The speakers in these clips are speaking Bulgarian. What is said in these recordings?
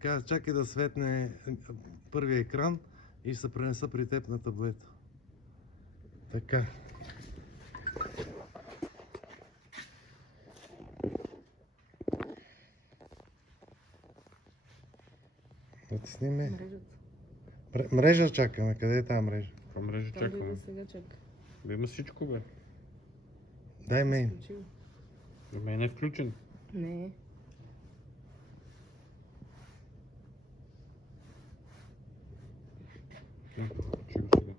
Така, чакай да светне първия екран и ще се пренеса при теб на таблета. Така. Натисни ме. Мрежата. Мрежа чакаме. Къде е тази мрежа? Каква мрежа Там чакаме? да сега чака. Бе, има всичко, бе. Дай мейн. Включил. За мен е включен. Не. Включи го сега.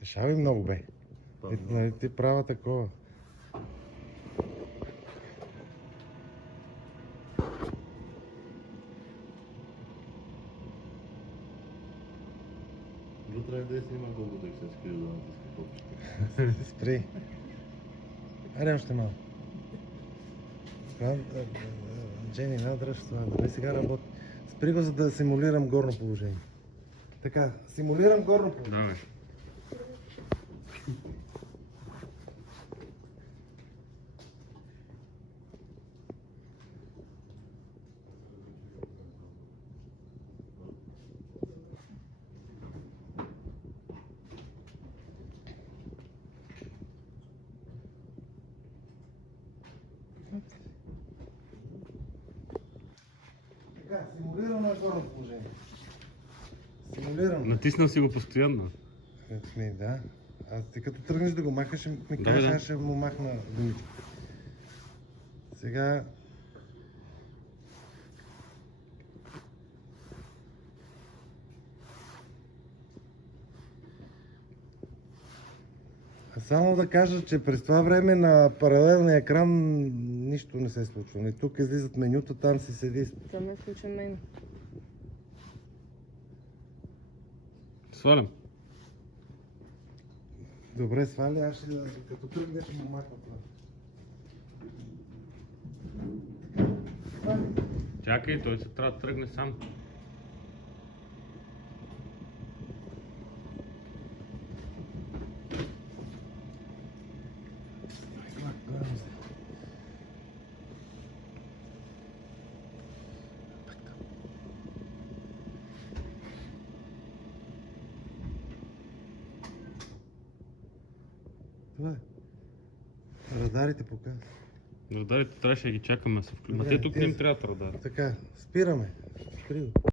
Решавай много, бе. Нали ти права такова. Утре да снима колко да се скрие да натиска копчето. Спри. Айде още малко. Джени, не дръж това. Дали сега работи? Спри го, за да симулирам горно положение. Така, симулирам горно положение. Да, бе. Така, симулирам на горно положение. Симулирам. Натиснал си го постоянно. Да. А ти като тръгнеш да го махаш, ще ми Да, кажеш, да. аз ще му махна гумите. Сега... А само да кажа, че през това време на паралелния екран нищо не се случва. И тук излизат менюта, там си седи. Там е включен мен. Свалям. Добре, сваля, аз ще, като тръгнеш, ще му махна това. Чакай, той се трябва да тръгне сам. Това е. Радарите показват. Радарите трябваше да ги чакаме да се включат. Ма Добре, те тук не им трябват радари. Така, спираме. Спри го.